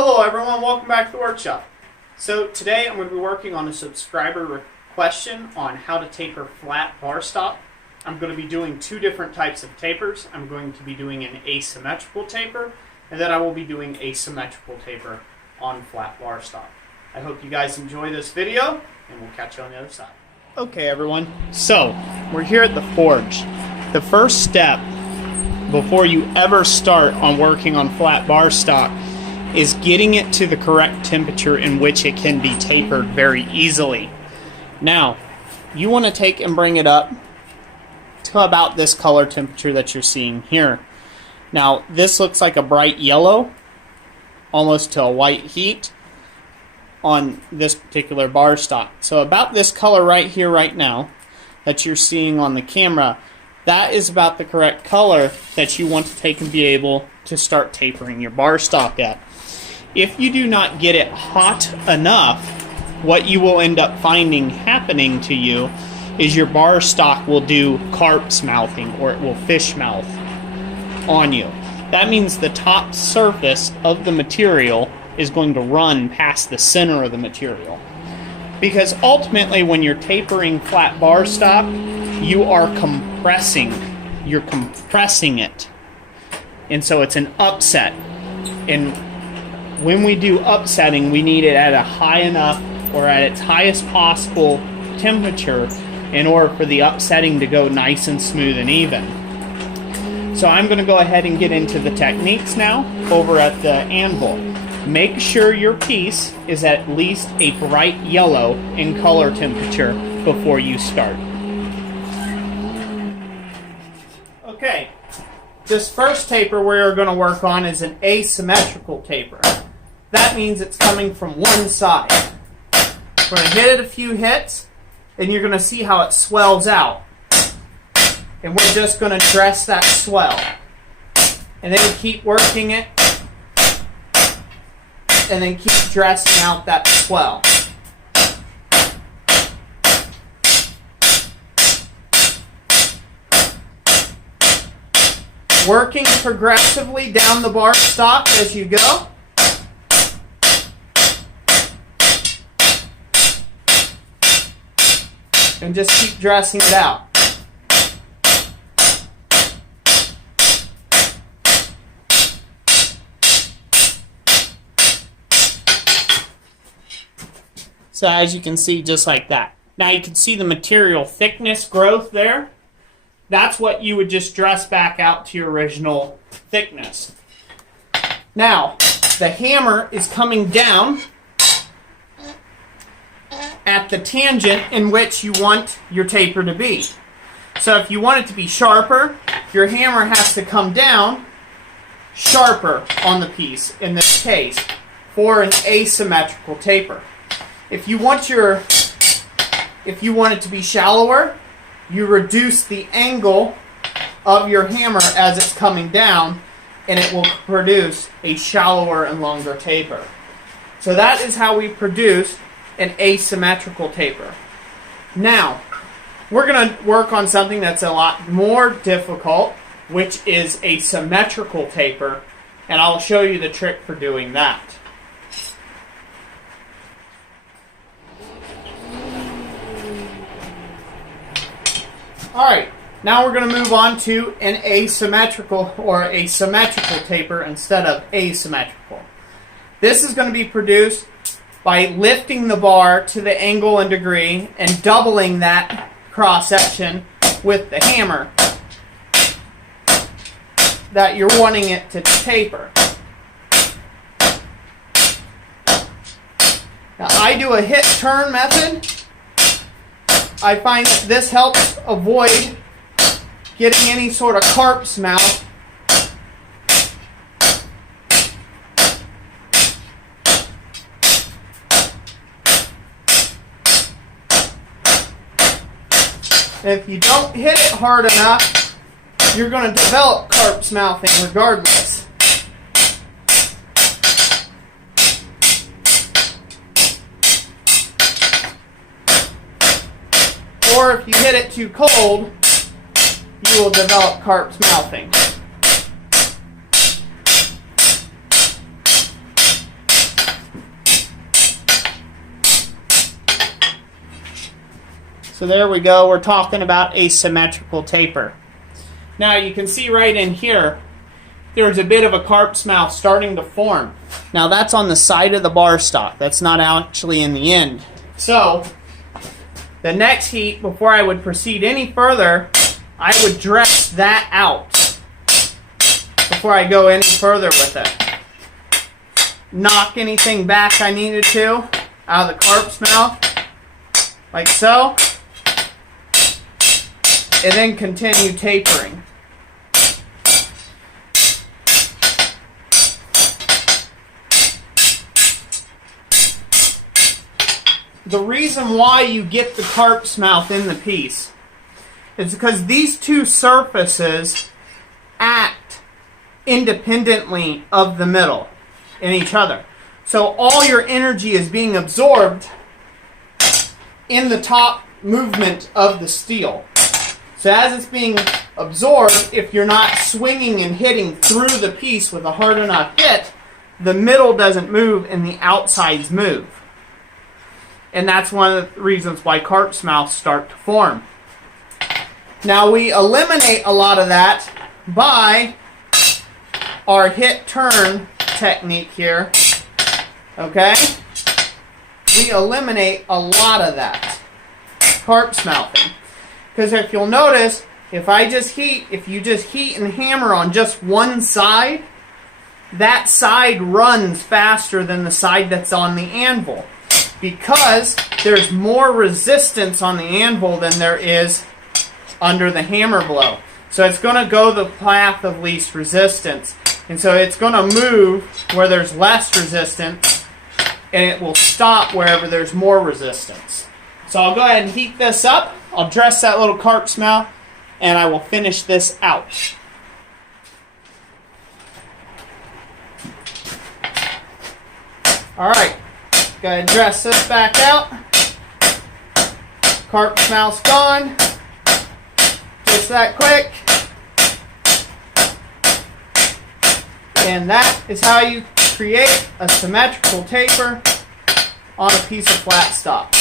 Hello everyone, welcome back to the workshop. So today I'm going to be working on a subscriber question on how to taper flat bar stock. I'm going to be doing two different types of tapers. I'm going to be doing an asymmetrical taper, and then I will be doing a symmetrical taper on flat bar stock. I hope you guys enjoy this video, and we'll catch you on the other side. Okay everyone, so we're here at the forge. The first step before you ever start on working on flat bar stock is getting it to the correct temperature in which it can be tapered very easily. Now, you want to take and bring it up to about this color temperature that you're seeing here. Now, this looks like a bright yellow, almost to a white heat on this particular bar stock. So about this color right here, right now, that you're seeing on the camera, that is about the correct color that you want to take and be able to start tapering your bar stock at. If you do not get it hot enough, what you will end up finding happening to you is your bar stock will do carp's mouthing, or it will fish mouth on you. That means the top surface of the material is going to run past the center of the material. Because ultimately when you're tapering flat bar stock, you are compressing. You're compressing it. And so it's an upset. And when we do upsetting, we need it at a high enough or at its highest possible temperature in order for the upsetting to go nice and smooth and even. So I'm going to go ahead and get into the techniques now over at the anvil. Make sure your piece is at least a bright yellow in color temperature before you start. Okay, this first taper we're going to work on is an asymmetrical taper. That means it's coming from one side. We're going to hit it a few hits, and you're going to see how it swells out. And we're just going to dress that swell. And then keep working it, and then keep dressing out that swell. Working progressively down the bar stock as you go. And just keep dressing it out. So as you can see, just like that. Now you can see the material thickness growth there. That's what you would just dress back out to your original thickness. Now, the hammer is coming down at the tangent in which you want your taper to be. So if you want it to be sharper, your hammer has to come down sharper on the piece, in this case, for an asymmetrical taper. If you want it to be shallower, you reduce the angle of your hammer as it's coming down, and it will produce a shallower and longer taper. So that is how we produce an asymmetrical taper. Now, we're going to work on something that's a lot more difficult, which is a symmetrical taper, and I'll show you the trick for doing that. Alright, now we're going to move on to an asymmetrical or a symmetrical taper instead of asymmetrical. This is going to be produced by lifting the bar to the angle and degree and doubling that cross section with the hammer that you're wanting it to taper. Now I do a hit turn method. I find that this helps avoid getting any sort of carp's mouth and if you don't hit it hard enough, you're going to develop carp's mouthing regardless. Or if you hit it too cold, you will develop carp's mouthing. So there we go. We're talking about a symmetrical taper. Now you can see right in here, there's a bit of a carp's mouth starting to form. Now that's on the side of the bar stock. That's not actually in the end. So the next heat, before I would proceed any further, I would dress that out before I go any further with it. Knock anything back I needed to out of the carp's mouth, like so, and then continue tapering. The reason why you get the carp's mouth in the piece is because these two surfaces act independently of the middle in each other. So all your energy is being absorbed in the top movement of the steel. So as it's being absorbed, if you're not swinging and hitting through the piece with a hard enough hit, the middle doesn't move and the outsides move. And that's one of the reasons why carp's mouths start to form. Now we eliminate a lot of that by our hit turn technique here. Okay? We eliminate a lot of that carp's mouthing. Because if you'll notice, if you just heat and hammer on just one side, that side runs faster than the side that's on the anvil. Because there's more resistance on the anvil than there is under the hammer blow. So it's going to go the path of least resistance. And so it's going to move where there's less resistance, and it will stop wherever there's more resistance. So I'll go ahead and heat this up. I'll dress that little carp's mouth, and I will finish this out. Alright, go ahead and dress this back out. Carp's mouth's gone. Just that quick. And that is how you create a symmetrical taper on a piece of flat stock.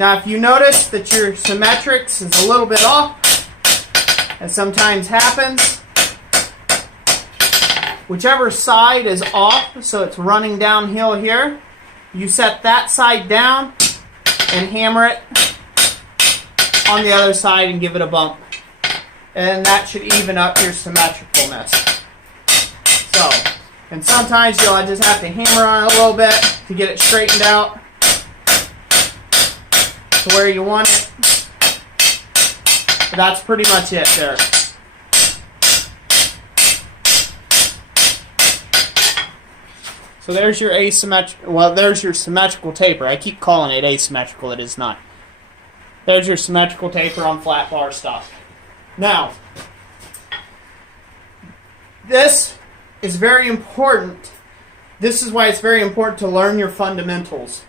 Now if you notice that your symmetrics is a little bit off, as sometimes happens, whichever side is off, so it's running downhill here, you set that side down and hammer it on the other side and give it a bump. And that should even up your symmetricalness. So, and sometimes you'll just have to hammer on it a little bit to get it straightened out to where you want it. But that's pretty much it there. So there's your there's your symmetrical taper. I keep calling it asymmetrical, it is not. There's your symmetrical taper on flat bar stock. Now, this is very important. This is why it's very important to learn your fundamentals.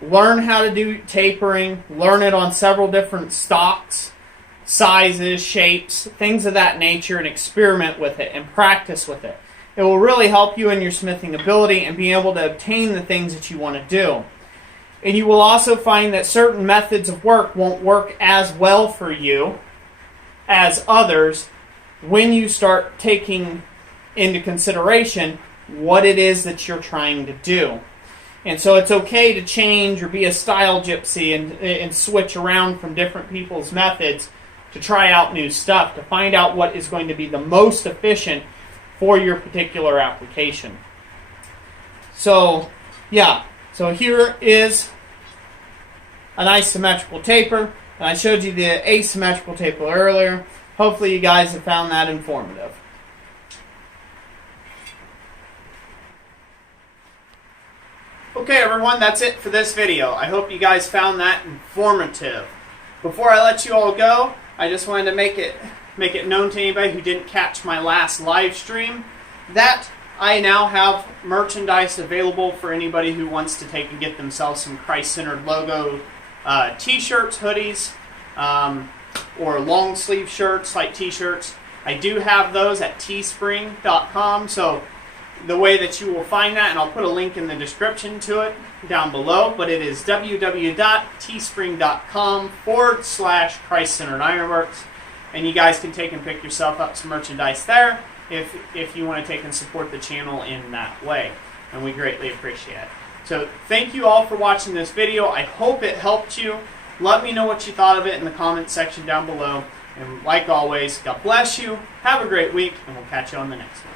Learn how to do tapering, learn it on several different stocks, sizes, shapes, things of that nature, and experiment with it and practice with it. It will really help you in your smithing ability and be able to obtain the things that you want to do. And you will also find that certain methods of work won't work as well for you as others when you start taking into consideration what it is that you're trying to do. And so it's okay to change or be a style gypsy and switch around from different people's methods to try out new stuff, to find out what is going to be the most efficient for your particular application. So, yeah. So here is a nice symmetrical taper. And I showed you the asymmetrical taper earlier. Hopefully you guys have found that informative. Okay everyone, that's it for this video. I hope you guys found that informative. Before I let you all go, I just wanted to make it known to anybody who didn't catch my last live stream that I now have merchandise available for anybody who wants to take and get themselves some Christ-centered logo t-shirts, hoodies, or long sleeve shirts like t-shirts. I do have those at teespring.com, so the way that you will find that, and I'll put a link in the description to it down below, but it is www.teespring.com/Christ-Centered Ironworks, and you guys can take and pick yourself up some merchandise there if you want to take and support the channel in that way, and we greatly appreciate it. So thank you all for watching this video. I hope it helped you. Let me know what you thought of it in the comments section down below, and like always, God bless you, have a great week, and we'll catch you on the next one.